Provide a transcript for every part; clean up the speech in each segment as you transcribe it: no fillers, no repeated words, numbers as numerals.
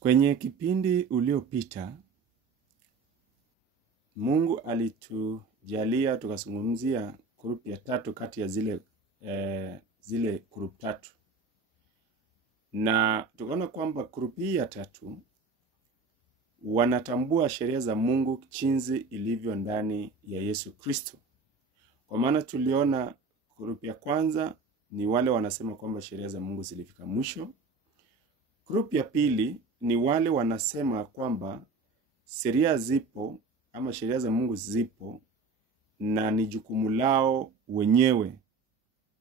Kwenye kipindi uliopita, Mungu alitujalia tukazungumzia group ya 3 kati ya zile group 3. Na tukaona kwamba group hii ya 3 wanatambua sheria za Mungu jinsi ilivyo ndani ya Yesu Kristo. Kwa maana tuliona group ya kwanza ni wale wanasema kwamba sheria za Mungu zilifika mwisho. Group ya pili ni wale wanasema kwamba sheria zipo ama sheria za Mungu zipo na ni jukumu lao wenyewe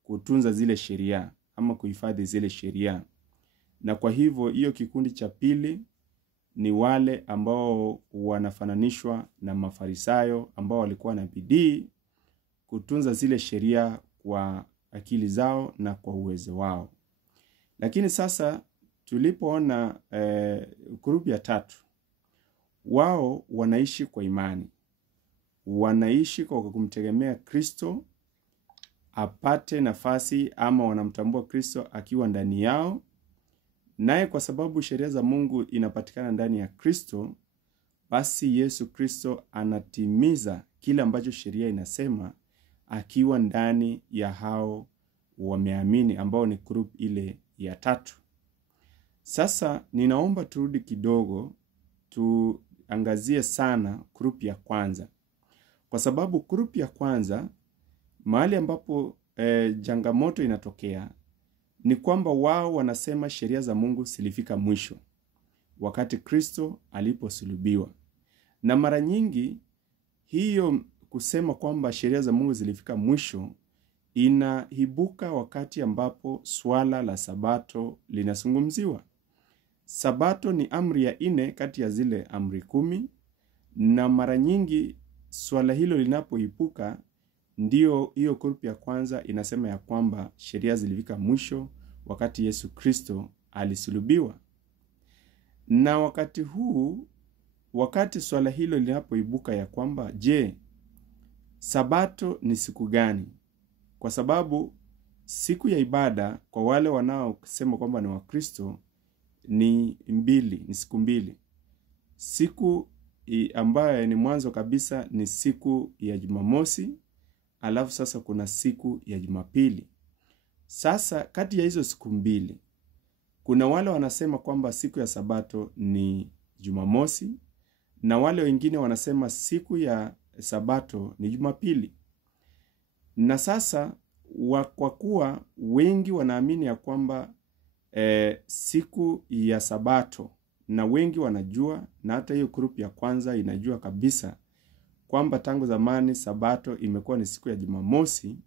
kutunza zile sheria ama kuhifadhi zile sheria. Na kwa hivyo hiyo kikundi cha pili ni wale ambao wanafananishwa na Mafarisayo ambao walikuwa na bidii kutunza zile sheria kwa akili zao na kwa uwezo wao. Lakini sasa tulipoona group ya 3, wao wanaishi kwa imani. Wanaishi kwa kumtegemea Kristo apate nafasi, ama wanamtambua Kristo akiwa ndani yao. Naye kwa sababu sheria za Mungu inapatikana ndani ya Kristo, basi Yesu Kristo anatimiza kile ambacho sheria inasema akiwa ndani ya hao wameamini ambao ni group ile ya 3. Sasa ninaomba turudi kidogo tuangazie sana group ya kwanza. Kwa sababu group ya kwanza, mahali ambapo changamoto inatokea ni kwamba wao wanasema sheria za Mungu zilifika mwisho wakati Kristo aliposulubiwa. Na mara nyingi hiyo kusema kwamba sheria za Mungu zilifika mwisho inaibuka wakati ambapo swala la Sabato linazungumziwa. Sabato ni amri ya 4 kati ya zile amri 10, na mara nyingi swala hilo linapoibuka ndio hiyo group ya kwanza inasema ya kwamba sheria zilifika mwisho wakati Yesu Kristo alisulubiwa. Na wakati huu, wakati swala hilo linapoibuka ya kwamba je, Sabato ni siku gani? Kwa sababu siku ya ibada kwa wale wanaosema kwamba ni Wakristo ni siku mbili. Siku ambayo ni mwanzo kabisa ni siku ya Jumamosi, alafu sasa kuna siku ya Jumapili. Sasa kati ya hizo siku mbili, kuna wale wanasema kwamba siku ya Sabato ni Jumamosi, na wale wengine wanasema siku ya Sabato ni Jumapili. Na sasa kwa kuwa wengi wanaamini ya kwamba siku ya Sabato, na wengi wanajua, na hata hiyo group ya kwanza inajua kabisa kwamba tangu zamani Sabato imekuwa ni siku ya Jumamosi.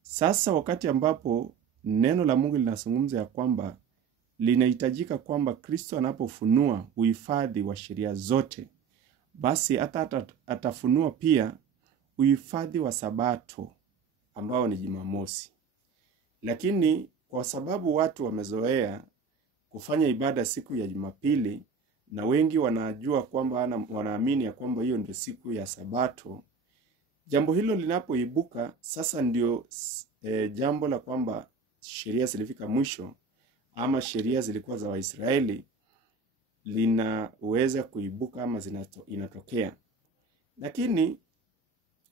Sasa wakati ambapo neno la Mungu linazungumza ya kwamba linahitajika kwamba Kristo anapofunua uhifadhi wa sheria zote, basi atafunua pia uhifadhi wa Sabato ambao ni Jumamosi. Lakini kwa sababu watu wamezoea kufanya ibada siku ya Jumapili, na wengi wanajua kwamba wanaamini ya kwamba hiyo ndio siku ya Sabato, jambo hilo linapoibuka sasa ndio jambo la kwamba sheria zilifika mwisho ama sheria zilikuwa za Waisraeli linaweza kuibuka ama inatokea. Lakini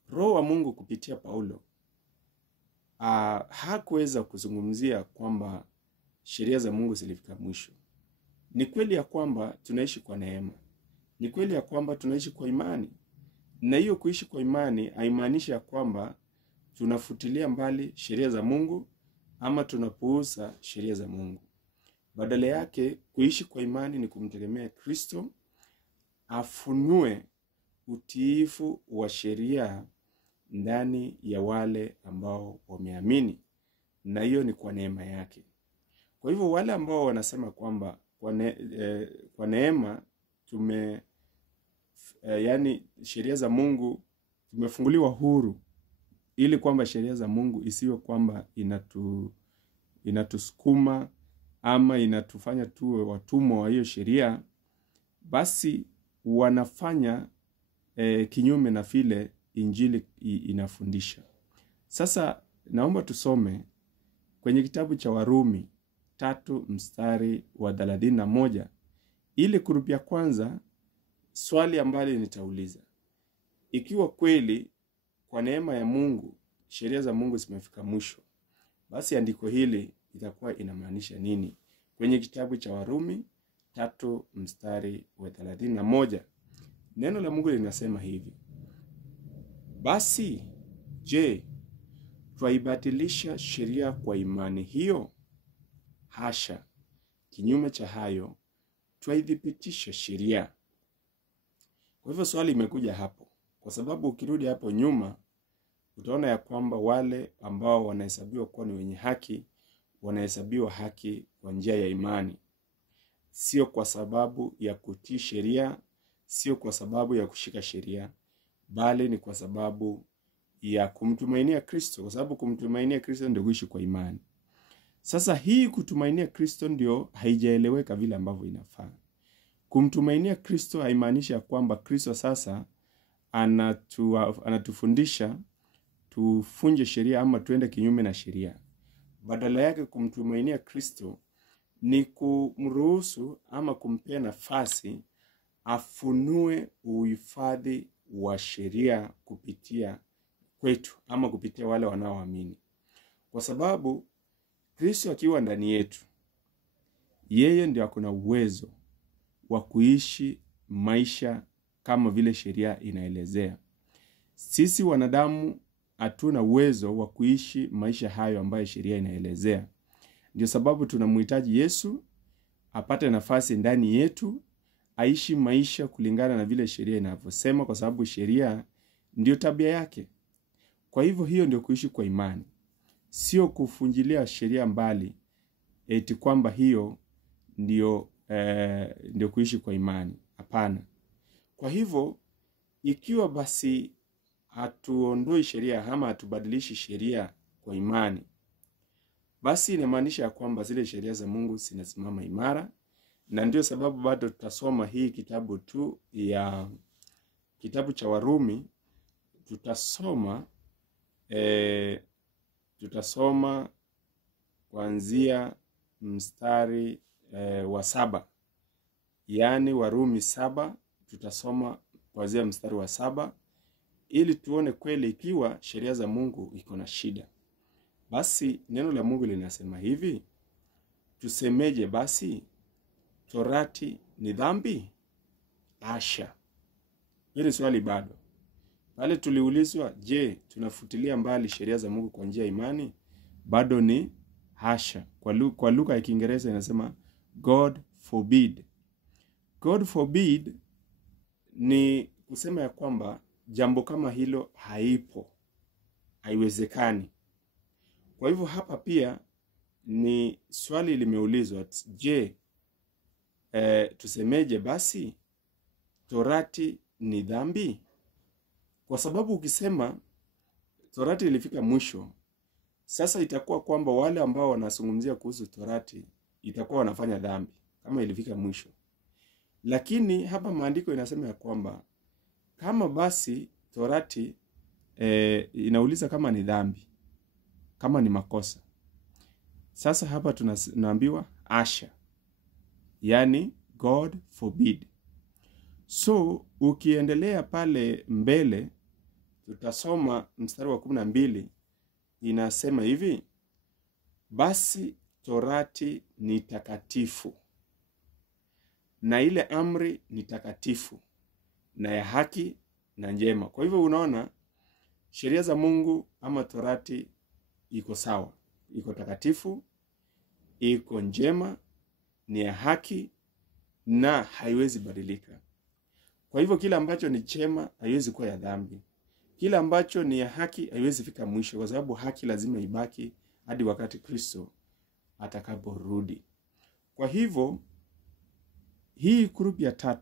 Roho wa Mungu kupitia Paulo hakuweza kuzungumzia kwamba sheria za Mungu zilifika mwisho. Ni kweli ya kwamba tunaishi kwa neema. Ni kweli ya kwamba tunaishi kwa imani. Na hiyo kuishi kwa imani haimaanishi ya kwamba tunafutilia mbali sheria za Mungu ama tunapuuza sheria za Mungu. Badala yake, kuishi kwa imani ni kumtegemea Kristo afunue utiifu wa sheria ndani ya wale ambao wameamini, na hiyo ni kwa neema yake. Kwa hivyo wale ambao wanasema kwamba kwa neema yani sheria za Mungu tumefunguliwa huru, ili kwamba sheria za Mungu isiwe kwamba inatusukuma ama inatufanya tuwe watumwa wa hiyo sheria, basi wanafanya kinyume na vile Injili inafundisha. Sasa naomba tusome kwenye kitabu cha Warumi 3 mstari wa 31 Ile grupu ya kwanza, swali ambalo nitauliza, ikiwa kweli kwa neema ya Mungu sheria za Mungu zimefika mwisho, basi andiko hili itakuwa inamaanisha nini? Kwenye kitabu cha Warumi 3:31, neno la Mungu linasema hivi: basi je, twaibatilisha sheria kwa imani hiyo? Hasha! Kinyume cha hayo, twaithibitisha sheria. Kwa hivyo swali imekuja hapo, kwa sababu ukirudi hapo nyuma utaona ya kwamba wale ambao wanahesabiwa kuwa ni wenye haki, wanahesabiwa haki kwa njia ya imani, sio kwa sababu ya kutii sheria, sio kwa sababu ya kushika sheria, bali ni kwa sababu ya kumtumainia Kristo, kwa sababu kumtumainia Kristo ndio kuishi kwa imani. Sasa hii kutumainia Kristo ndio haijaeleweka vile ambavyo inafaa. Kumtumainia Kristo haimaanishi kwamba Kristo sasa anatufundisha tufunje sheria ama tuende kinyume na sheria. Badala yake kumtumainia Kristo ni kumruhusu ama kumpea nafasi afunue uhifadhi wa sheria kupitia kwetu ama kupitia wale wanaoamini. Kwa sababu Kristo akiwa ndani yetu, yeye ndio akona uwezo wa kuishi maisha kama vile sheria inaelezea. Sisi wanadamu hatuna uwezo wa kuishi maisha hayo ambayo sheria inaelezea. Ndio sababu tunamhitaji Yesu apate nafasi ndani yetu, aishi maisha kulingana na vile sheria inavyosema, kwa sababu sheria ndio tabia yake. Kwa hivyo hiyo ndio kuishi kwa imani. Sio kufunjilia sheria mbali eti kwamba hiyo ndio kuishi kwa imani. Hapana. Kwa hivyo ikiwa basi hatuondoi sheria ama hatubadilishi sheria kwa imani, basi inamaanisha ya kwamba zile sheria za Mungu zinasimama imara. Na ndio sababu bado tutasoma hii kitabu tu ya kitabu cha Warumi. Tutasoma kuanzia mstari wa 7. Yaani Warumi 7 tutasoma kuanzia mstari wa 7 ili tuone kweli ikiwa sheria za Mungu iko na shida. Basi neno la Mungu linasema hivi: tusemeje basi? Torati ni dhambi? Hasha! Hili swali bado. Pale tuliulizwa, je, tunafutilia mbali sheria za Mungu kwa njia ya imani? Bado ni hasha. Kwa lugha ya Kiingereza inasema God forbid. God forbid ni kusema ya kwamba jambo kama hilo haipo, haiwezekani. Kwa hivyo hapa pia ni swali limeulizwa, je, tusemeje basi? Torati ni dhambi? Kwa sababu ukisema Torati ilifika mwisho, sasa itakuwa kwamba wale ambao wanazungumzia kuhusu Torati itakuwa wanafanya dhambi kama ilifika mwisho. Lakini hapa maandiko inasema ya kwamba kama basi Torati inauliza kama ni dhambi, kama ni makosa. Sasa hapa tunaambiwa asha, yani God forbid. So ukiendelea pale mbele tutasoma mstari wa 12, inasema hivi: basi Torati ni takatifu na ile amri ni takatifu na ya haki na njema. Kwa hivyo unaona sheria za Mungu ama Torati iko sawa, iko takatifu, iko njema, ni ya haki na haiwezi badilika. Kwa hivyo kila ambacho ni chema haiwezi kuwa ya dhambi. Kila ambacho ni ya haki haiwezi fika mwisho, kwa sababu haki lazima ibaki hadi wakati Kristo atakaporudi. Kwa hivyo hii group ya 3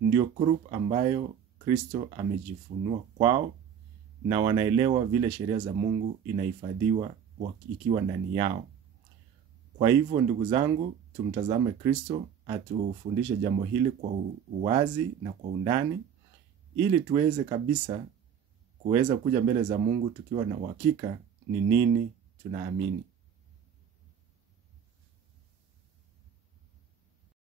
ndio group ambayo Kristo amejifunua kwao, na wanaelewa vile sheria za Mungu inahifadhiwa ikiwa ndani yao. Kwa hivyo ndugu zangu, tumtazame Kristo atufundishe jambo hili kwa uwazi na kwa undani, ili tuweze kabisa kuweza kuja mbele za Mungu tukiwa na uhakika ni nini tunaamini.